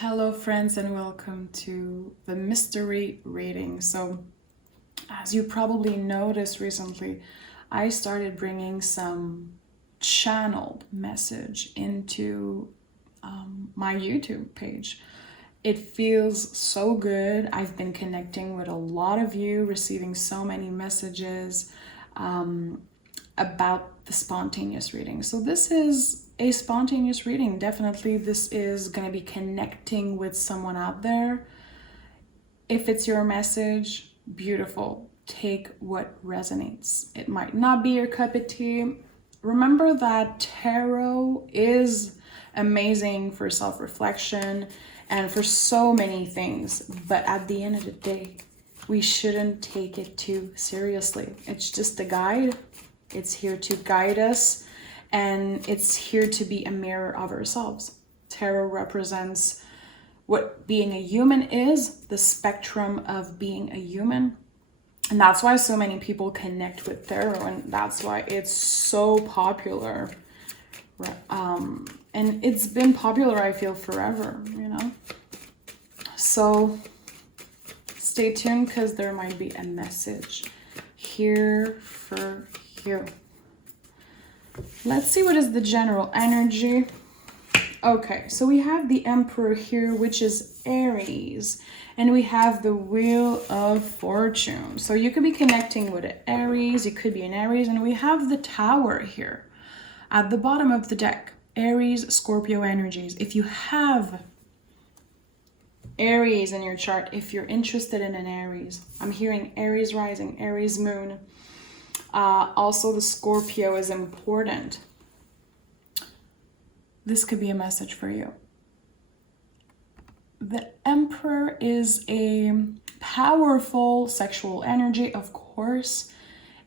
Hello friends and welcome to the mystery reading. So as you probably noticed recently, I started bringing some channeled message into my YouTube page. It feels so good. I've been connecting with a lot of you, receiving so many messages about the spontaneous reading. So this is a spontaneous reading. Definitely this is going to be connecting with someone out there. If it's your message, beautiful. Take what resonates. It might not be your cup of tea. Remember that tarot is amazing for self-reflection and for so many things, but at the end of the day, we shouldn't take it too seriously. It's just a guide. It's here to guide us, and it's here to be a mirror of ourselves. Tarot represents what being a human is, the spectrum of being a human. And that's why so many people connect with tarot, and that's why it's so popular. And it's been popular, I feel, forever, you know? So stay tuned because there might be a message here for you. Let's see what is the general energy. Okay, so we have the Emperor here, which is Aries, and we have the Wheel of Fortune. So you could be connecting with an Aries, you could be an Aries, and we have the Tower here at the bottom of the deck. Aries, Scorpio energies. If you have Aries in your chart, if you're interested in an Aries, I'm hearing Aries rising, Aries moon. Also, the Scorpio is important. This could be a message for you. The Emperor is a powerful sexual energy, of course.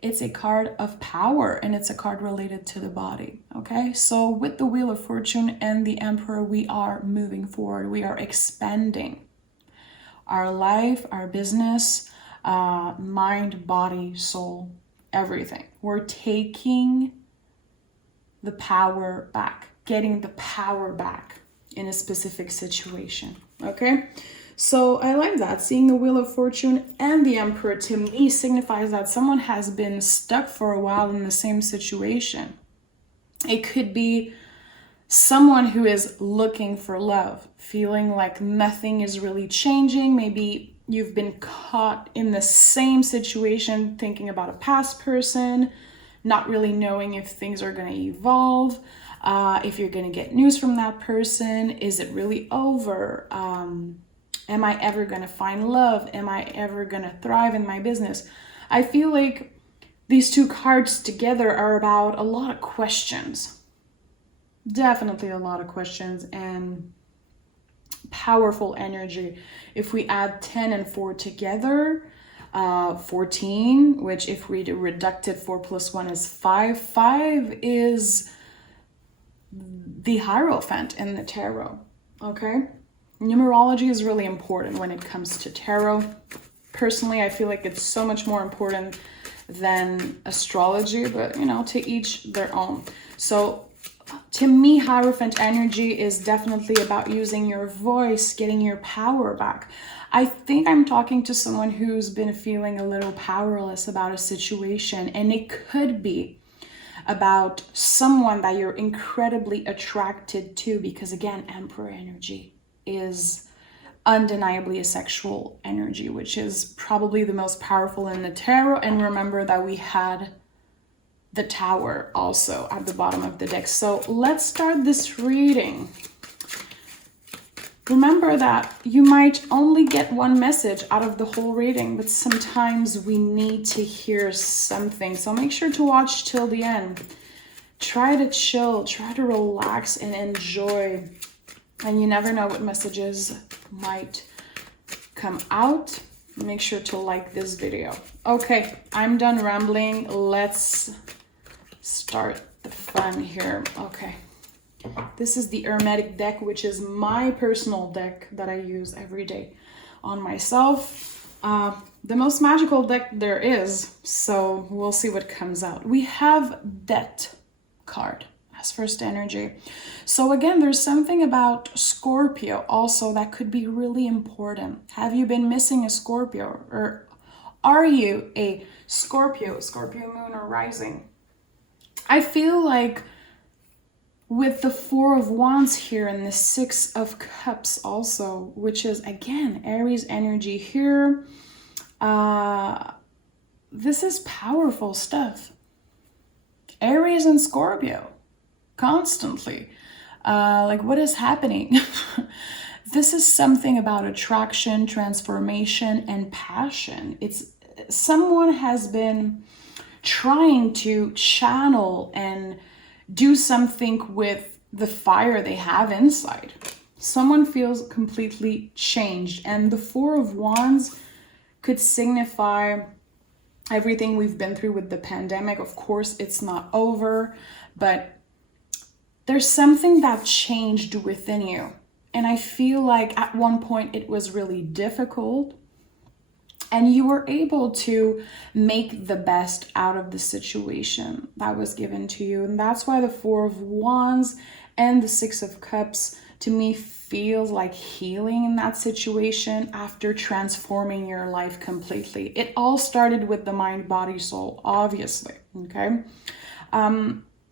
It's a card of power, and it's a card related to the body, okay? So with the Wheel of Fortune and the Emperor, we are moving forward. We are expanding our life, our business, mind, body, soul, everything. We're taking the power back, getting the power back in a specific situation, okay? So I like that. Seeing the Wheel of Fortune and the Emperor, to me, signifies that someone has been stuck for a while in the same situation. It could be someone who is looking for love, feeling like nothing is really changing. Maybe you've been caught in the same situation, thinking about a past person, not really knowing if things are going to evolve, if you're going to get news from that person. Is it really over? Am I ever going to find love? Am I ever going to thrive in my business? I feel like these two cards together are about a lot of questions. Definitely a lot of questions and powerful energy. If we add 10 and 4 together, 14, which if we reduct it, 4 plus 1 is 5. 5 is the Hierophant in the tarot, okay? Numerology is really important when it comes to tarot. Personally, I feel like it's so much more important than astrology, but you know, to each their own. So to me, Hierophant energy is definitely about using your voice, getting your power back. I think I'm talking to someone who's been feeling a little powerless about a situation, and it could be about someone that you're incredibly attracted to, because again, Emperor energy is undeniably a sexual energy, which is probably the most powerful in the tarot. And remember that we had the Tower also at the bottom of the deck. So let's start this reading. Remember that you might only get one message out of the whole reading, but sometimes we need to hear something. So make sure to watch till the end. Try to chill, try to relax and enjoy. And you never know what messages might come out. Make sure to like this video. Okay, I'm done rambling. Let's start the fun here. Okay. This is the Hermetic deck, which is my personal deck that I use every day on myself. The most magical deck there is, so we'll see what comes out. We have Death card as first energy. So again, there's something about Scorpio also that could be really important. Have you been missing a Scorpio, or are you a Scorpio moon or rising? I feel like with the Four of Wands here and the Six of Cups also, which is again Aries energy here, this is powerful stuff. Aries and Scorpio constantly. Like, what is happening? This is something about attraction, transformation, and passion. It's someone has been trying to channel and do something with the fire they have inside. Someone feels completely changed, and the Four of Wands could signify everything we've been through with the pandemic. Of course, it's not over, but there's something that changed within you. And I feel like at one point it was really difficult, and you were able to make the best out of the situation that was given to you. And that's why the Four of Wands and the Six of Cups to me feels like healing in that situation after transforming your life completely. It all started with the mind, body, soul, obviously, okay?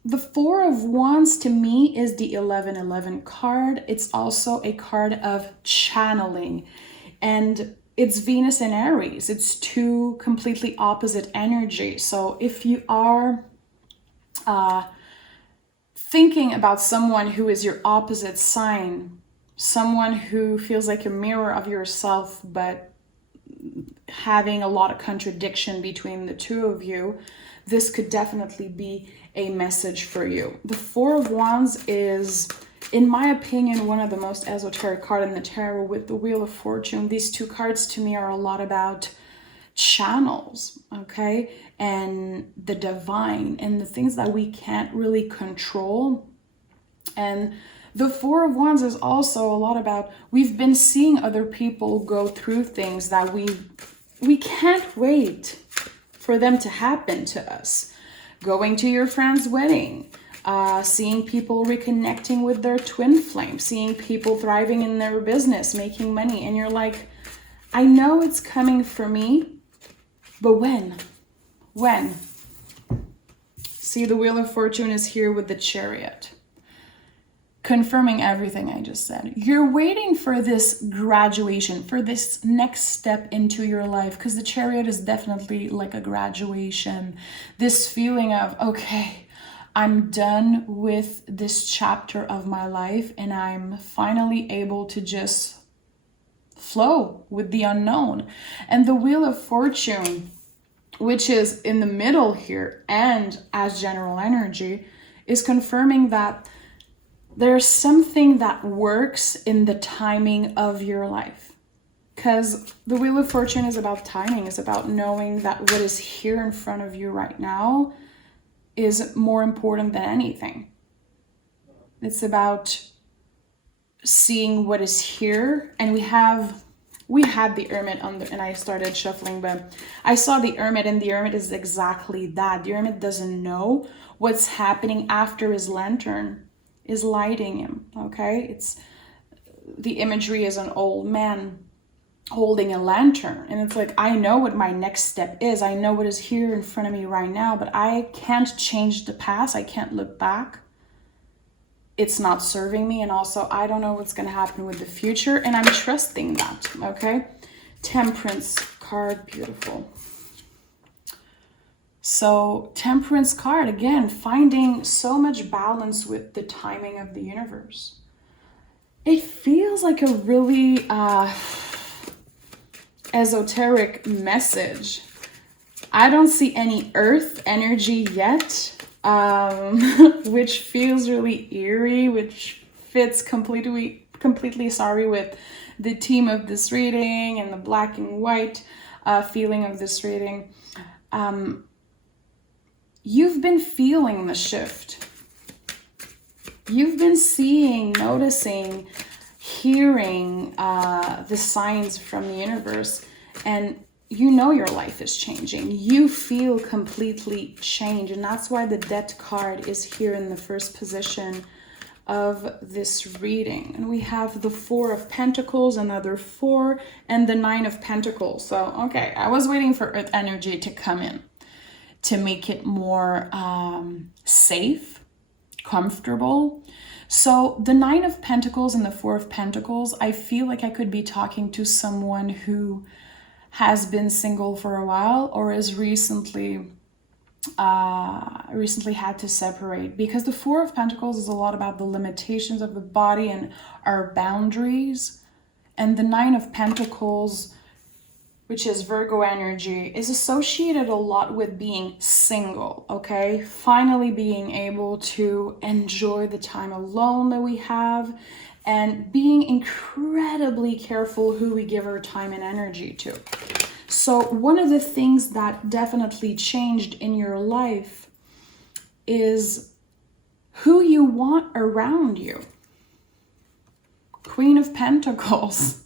The Four of Wands to me is the 1111 card. It's also a card of channeling, and it's Venus and Aries. It's two completely opposite energies. So if you are thinking about someone who is your opposite sign, someone who feels like a mirror of yourself, but having a lot of contradiction between the two of you, this could definitely be a message for you. The Four of Wands is, in my opinion, one of the most esoteric cards in the tarot with the Wheel of Fortune. These two cards to me are a lot about channels, okay? And the divine and the things that we can't really control. And the Four of Wands is also a lot about, we've been seeing other people go through things that we can't wait for them to happen to us. Going to your friend's wedding, seeing people reconnecting with their twin flame, seeing people thriving in their business, making money, and you're like, I know it's coming for me, but when? When? See, the Wheel of Fortune is here with the Chariot, confirming everything I just said. You're waiting for this graduation, for this next step into your life, because the Chariot is definitely like a graduation. This feeling of, okay, I'm done with this chapter of my life, and I'm finally able to just flow with the unknown. And the Wheel of Fortune, which is in the middle here and as general energy, is confirming that there's something that works in the timing of your life. Because the Wheel of Fortune is about timing. It's about knowing that what is here in front of you right now is more important than anything. It's about seeing what is here. And we had the Hermit on and I started shuffling, but I saw the Hermit, and the Hermit is exactly that. The Hermit doesn't know what's happening after his lantern is lighting him, okay? It's the imagery is an old man holding a lantern, and it's like, I know what my next step is. I know what is here in front of me right now, but I can't change the past. I can't look back. It's not serving me, and also I don't know what's going to happen with the future, and I'm trusting that, okay? Temperance card, beautiful. So Temperance card, again, finding so much balance with the timing of the universe. It feels like a really esoteric message. I don't see any earth energy yet, which feels really eerie, which fits completely with the theme of this reading and the black and white feeling of this reading. You've been feeling the shift. You've been seeing, noticing, hearing the signs from the universe, and you know your life is changing. You feel completely changed. And that's why the Death card is here in the first position of this reading. And we have the Four of Pentacles, another four, and the Nine of Pentacles. So, okay, I was waiting for Earth energy to come in to make it more safe, comfortable. So the Nine of Pentacles and the Four of Pentacles, I feel like I could be talking to someone who has been single for a while or is recently had to separate, because the Four of Pentacles is a lot about the limitations of the body and our boundaries, and the Nine of Pentacles, which is Virgo energy, is associated a lot with being single, okay? Finally being able to enjoy the time alone that we have, and being incredibly careful who we give our time and energy to. So one of the things that definitely changed in your life is who you want around you. Queen of Pentacles.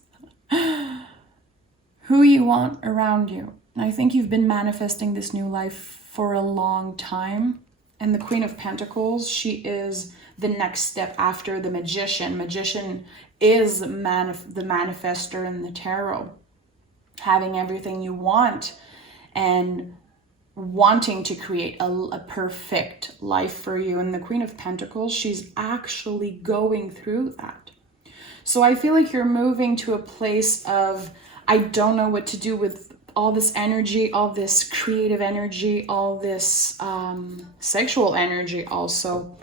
Who you want around you. And I think you've been manifesting this new life for a long time. And the Queen of Pentacles, she is the next step after the Magician. Magician is the manifester in the tarot. Having everything you want and wanting to create a perfect life for you. And the Queen of Pentacles, she's actually going through that. So I feel like you're moving to a place of, I don't know what to do with all this energy, all this creative energy, all this sexual energy also.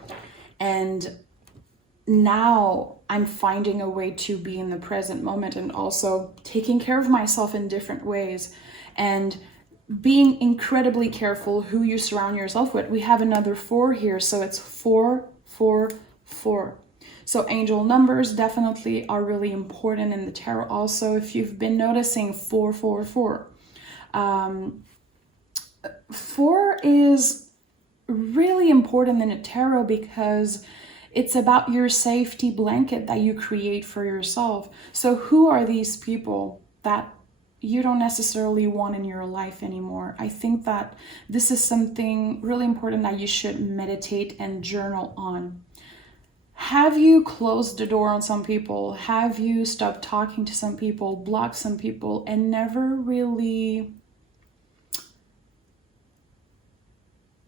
And now I'm finding a way to be in the present moment and also taking care of myself in different ways and being incredibly careful who you surround yourself with. We have another four here, so it's 4, 4, 4. So angel numbers definitely are really important in the tarot also. If you've been noticing 4, 4, 4. 4 is really important in the tarot because it's about your safety blanket that you create for yourself. So who are these people that you don't necessarily want in your life anymore? I think that this is something really important that you should meditate and journal on. Have you closed the door on some people? Have you stopped talking to some people, blocked some people, and never really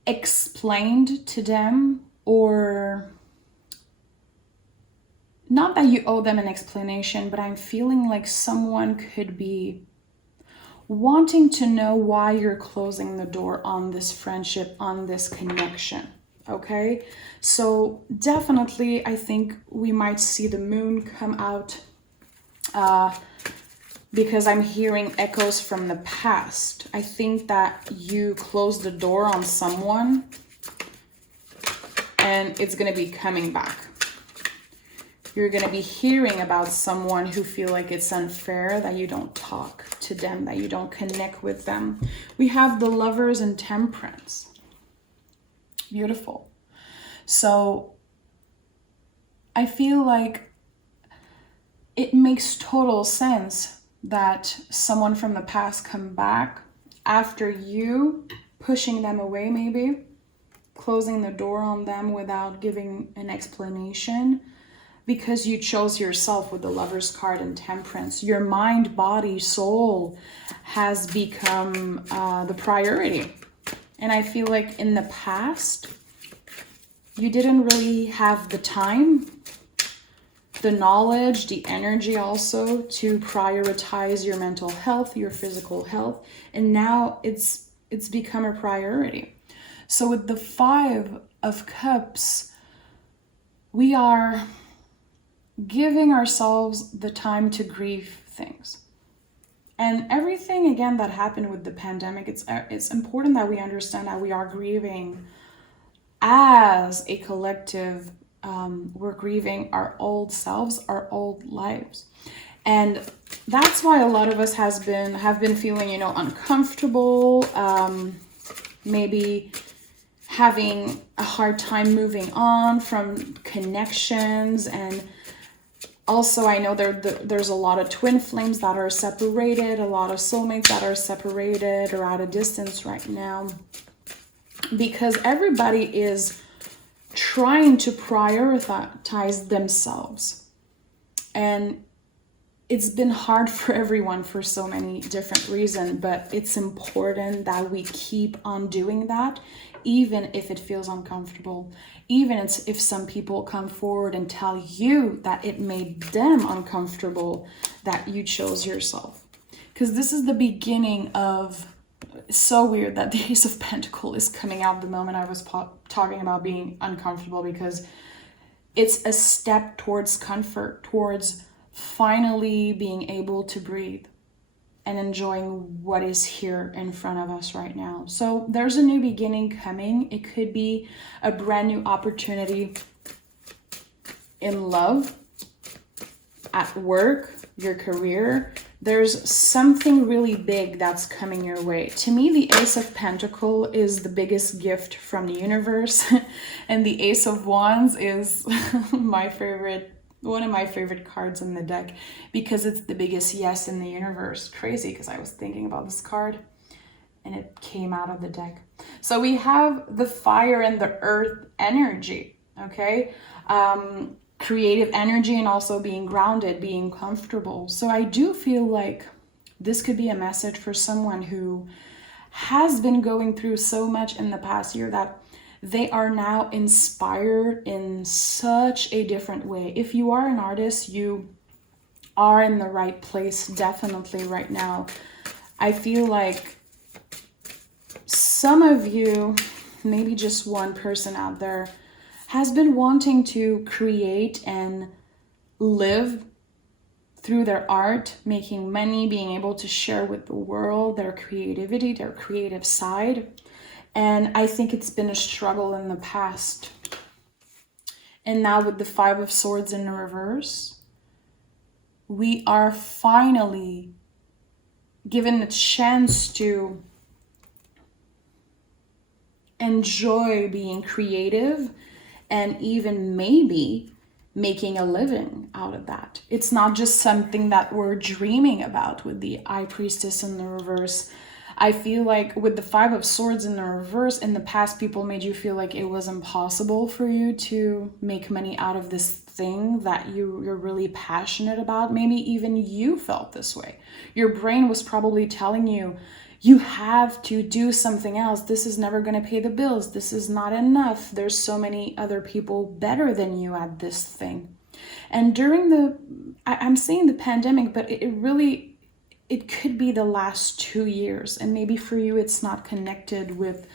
explained to them, or not that you owe them an explanation, but I'm feeling like someone could be wanting to know why you're closing the door on this friendship, on this connection, okay? So definitely, I think we might see the moon come out because I'm hearing echoes from the past. I think that you closed the door on someone and it's going to be coming back. You're going to be hearing about someone who feel like it's unfair that you don't talk to them, that you don't connect with them. We have the Lovers and Temperance. Beautiful. So I feel like it makes total sense that someone from the past come back after you pushing them away, maybe closing the door on them without giving an explanation, because you chose yourself with the Lover's card and Temperance. Your mind, body, soul has become the priority. And I feel like in the past, you didn't really have the time, the knowledge, the energy also to prioritize your mental health, your physical health. And now it's become a priority. So with the 5 of Cups, we are giving ourselves the time to grieve things. And everything, again, that happened with the pandemic, it's important that we understand that we are grieving as a collective. We're grieving our old selves, our old lives. And that's why a lot of us have been feeling, uncomfortable, maybe having a hard time moving on from connections, and Also, I know there's a lot of twin flames that are separated, a lot of soulmates that are separated or at a distance right now, because everybody is trying to prioritize themselves. And it's been hard for everyone for so many different reasons, but it's important that we keep on doing that, even if it feels uncomfortable, even if some people come forward and tell you that it made them uncomfortable, that you chose yourself. Because this is the beginning of, it's so weird that the Ace of Pentacles is coming out the moment I was talking about being uncomfortable, because it's a step towards comfort, towards finally being able to breathe and enjoying what is here in front of us right now. So there's a new beginning coming. It could be a brand new opportunity in love, at work, your career. There's something really big that's coming your way. To me, the Ace of Pentacles is the biggest gift from the universe. And the Ace of Wands is my favorite, one of my favorite cards in the deck, because it's the biggest yes in the universe. Crazy, because I was thinking about this card and it came out of the deck. So we have the fire and the earth energy, okay? Creative energy, and also being grounded, being comfortable. So I do feel like this could be a message for someone who has been going through so much in the past year, that they are now inspired in such a different way. If you are an artist, you are in the right place definitely right now. I feel like some of you, maybe just one person out there, has been wanting to create and live through their art, making money, being able to share with the world their creativity, their creative side. And I think it's been a struggle in the past. And now with the Five of Swords in the reverse, we are finally given a chance to enjoy being creative, and even maybe making a living out of that. It's not just something that we're dreaming about with the High Priestess in the reverse. I feel like with the Five of Swords in the reverse, in the past, people made you feel like it was impossible for you to make money out of this thing that you're really passionate about. Maybe even you felt this way. Your brain was probably telling you, you have to do something else. This is never going to pay the bills. This is not enough. There's so many other people better than you at this thing. And during I'm saying the pandemic, but it could be the last 2 years. And maybe for you, it's not connected with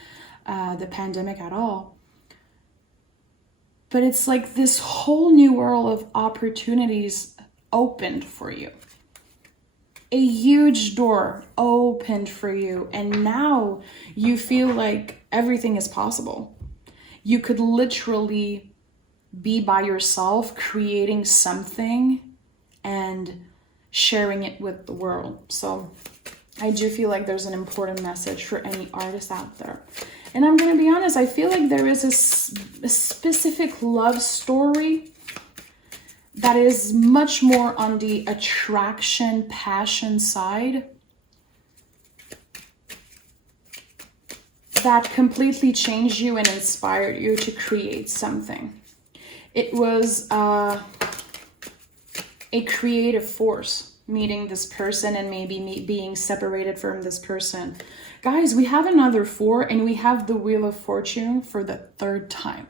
the pandemic at all. But it's like this whole new world of opportunities opened for you. A huge door opened for you, and now you feel like everything is possible. You could literally be by yourself, creating something and sharing it with the world. So I do feel like there's an important message for any artist out there. And I'm going to be honest, I feel like there is a specific love story that is much more on the attraction, passion side, that completely changed you and inspired you to create something. It was a creative force, meeting this person and maybe being separated from this person. Guys, we have another 4, and we have the Wheel of Fortune for the 3rd time.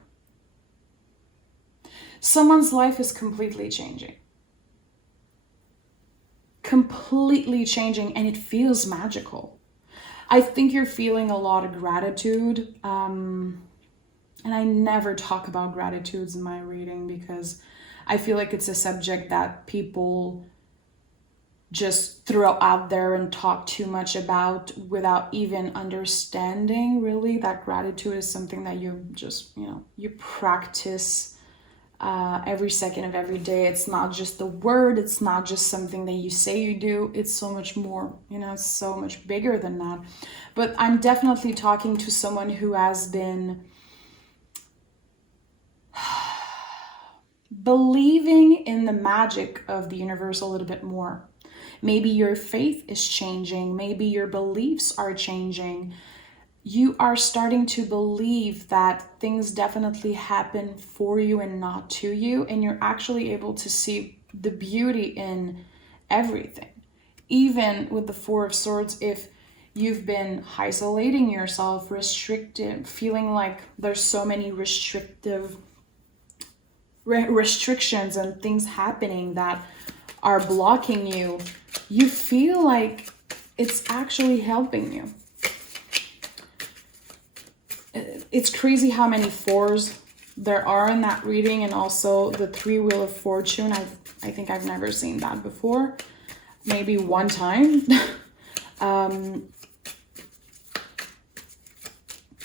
Someone's life is completely changing. Completely changing, and it feels magical. I think you're feeling a lot of gratitude. And I never talk about gratitudes in my reading, because I feel like it's a subject that people just throw out there and talk too much about without even understanding really that gratitude is something that you just, you practice every second of every day. It's not just the word, it's not just something that you say you do, it's so much more, it's so much bigger than that. But I'm definitely talking to someone who has been believing in the magic of the universe a little bit more. Maybe your faith is changing. Maybe your beliefs are changing. You are starting to believe that things definitely happen for you and not to you. And you're actually able to see the beauty in everything. Even with the Four of Swords, if you've been isolating yourself, restricted, feeling like there's so many restrictions and things happening that are blocking you, you feel like it's actually helping you. It's crazy how many fours there are in that reading, and also the Wheel of Fortune. I think I've never seen that before. Maybe one time.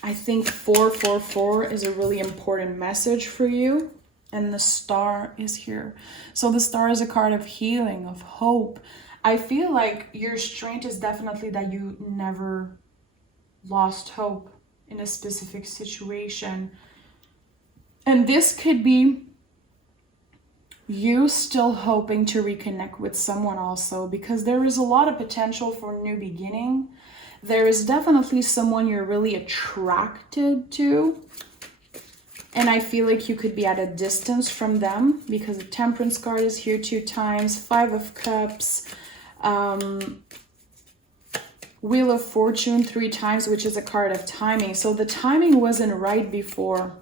I think 444 is a really important message for you. And the Star is here. So the Star is a card of healing, of hope. I feel like your strength is definitely that you never lost hope in a specific situation. And this could be you still hoping to reconnect with someone also, because there is a lot of potential for a new beginning. There is definitely someone you're really attracted to. And I feel like you could be at a distance from them, because the Temperance card is here 2 times, 5 of Cups, Wheel of Fortune 3 times, which is a card of timing. So the timing wasn't right before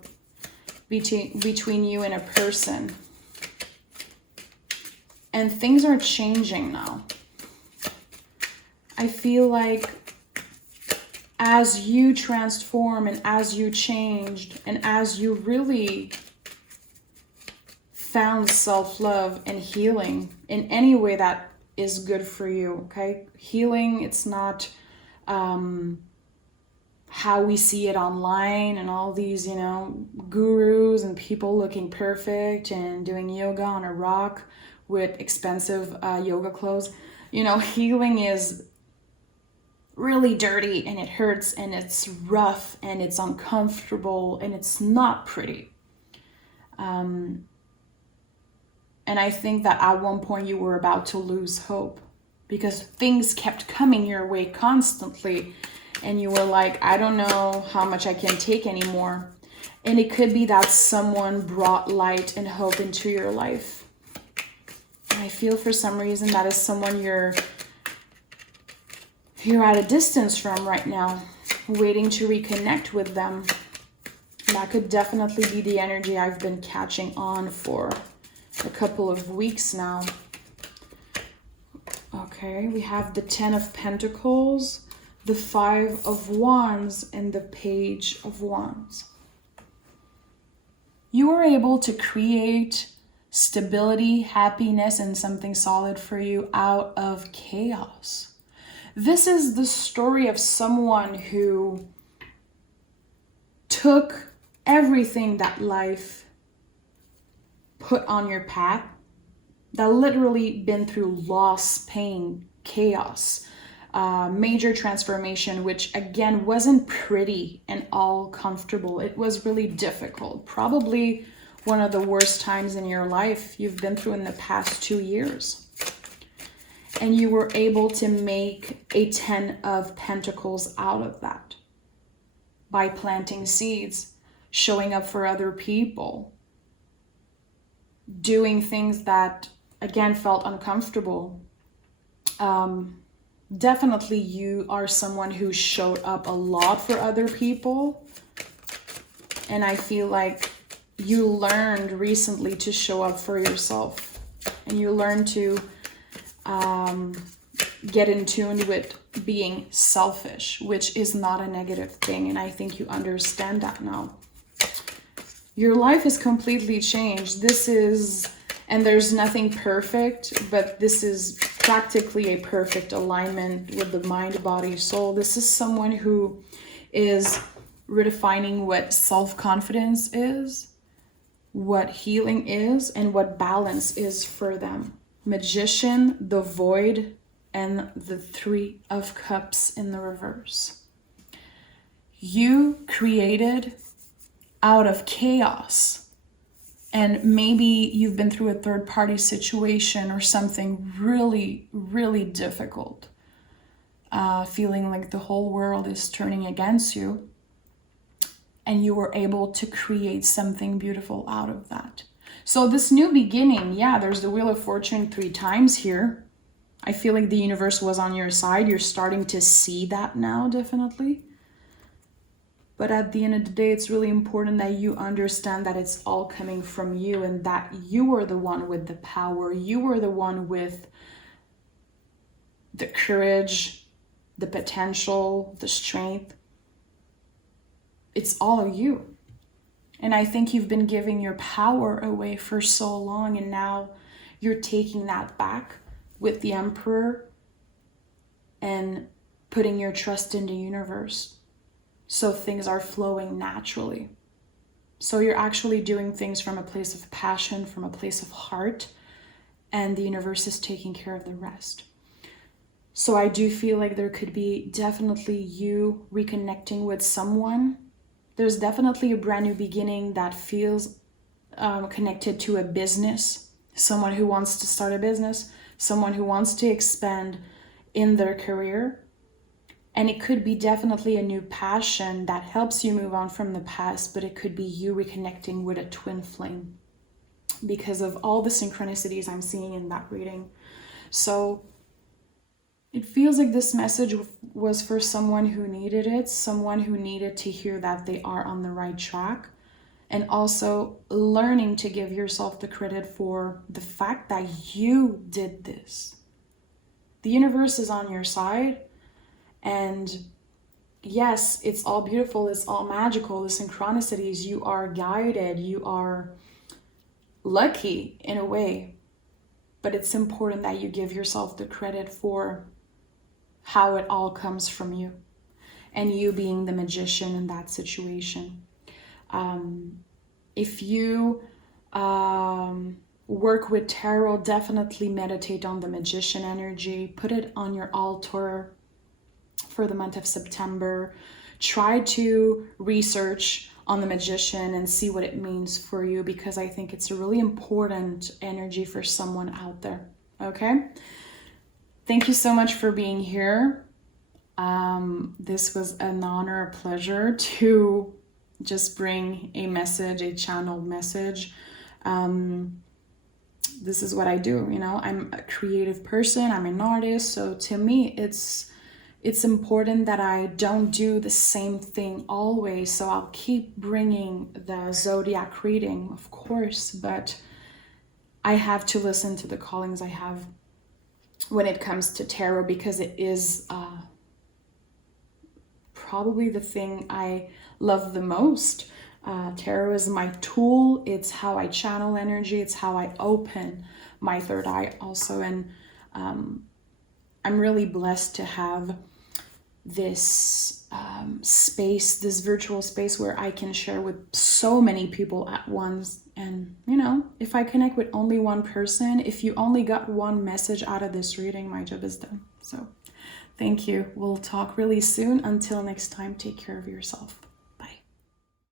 between you and a person. And things are changing now. I feel like as you transform and as you changed and as you really found self-love and healing in any way that is good for you, okay? Healing, it's not how we see it online and all these, gurus and people looking perfect and doing yoga on a rock with expensive yoga clothes. Healing is really dirty, and it hurts, and it's rough, and it's uncomfortable, and it's not pretty. And I think that at one point you were about to lose hope, because things kept coming your way constantly, and you were like, I don't know how much I can take anymore. And it could be that someone brought light and hope into your life. And I feel for some reason that is someone you're at a distance from right now, waiting to reconnect with them. That could definitely be the energy I've been catching on for a couple of weeks now. Okay, we have the 10 of Pentacles, the 5 of Wands, and the Page of Wands. You are able to create stability, happiness, and something solid for you out of chaos. This is the story of someone who took everything that life put on your path, that literally been through loss, pain, chaos, major transformation, which again wasn't pretty and all comfortable. It was really difficult. Probably one of the worst times in your life you've been through in the past 2 years. And you were able to make a 10 of Pentacles out of that by planting seeds, showing up for other people, doing things that, again, felt uncomfortable. Definitely you are someone who showed up a lot for other people. And I feel like you learned recently to show up for yourself. And you learned to get in tune with being selfish, which is not a negative thing. And I think you understand that now. Your life is completely changed. And there's nothing perfect, but this is practically a perfect alignment with the mind, body, soul. This is someone who is redefining what self-confidence is, what healing is, and what balance is for them. Magician, the Void, and the 3 of Cups in the reverse. You created out of chaos And maybe you've been through a third-party situation or something really, really difficult, feeling like the whole world is turning against you, and you were able to create something beautiful out of that. So this new beginning, yeah, there's the Wheel of Fortune 3 times here. I feel like the universe was on your side. You're starting to see that now, definitely. But at the end of the day, it's really important that you understand that it's all coming from you, and that you are the one with the power. You are the one with the courage, the potential, the strength. It's all of you. And I think you've been giving your power away for so long, and now you're taking that back with the Emperor and putting your trust in the universe. So things are flowing naturally. So you're actually doing things from a place of passion, from a place of heart, and the universe is taking care of the rest. So I do feel like there could be definitely you reconnecting with someone. There's definitely a brand new beginning that feels connected to a business, someone who wants to start a business, someone who wants to expand in their career. And it could be definitely a new passion that helps you move on from the past, but it could be you reconnecting with a twin flame because of all the synchronicities I'm seeing in that reading. So it feels like this message was for someone who needed it, someone who needed to hear that they are on the right track, and also learning to give yourself the credit for the fact that you did this. The universe is on your side. And yes, it's all beautiful, it's all magical, the synchronicities, you are guided, you are lucky in a way, but it's important that you give yourself the credit for how it all comes from you, and you being the magician in that situation. If you work with tarot, definitely meditate on the magician energy, put it on your altar for the month of September. Try to research on the magician and see what it means for you, because I think it's a really important energy for someone out there. Okay? Thank you so much for being here. This was an honor, a pleasure to just bring a message, a channeled message. This is what I do, you know. I'm a creative person, I'm an artist, so to me it's important that I don't do the same thing always. So I'll keep bringing the zodiac reading, of course, but I have to listen to the callings I have when it comes to tarot, because it is probably the thing I love the most. Tarot is my tool. It's how I channel energy. It's how I open my third eye also. And I'm really blessed to have this space, this virtual space where I can share with so many people at once. And, you know, if I connect with only one person, if you only got one message out of this reading, my job is done. So thank you. We'll talk really soon. Until next time, take care of yourself.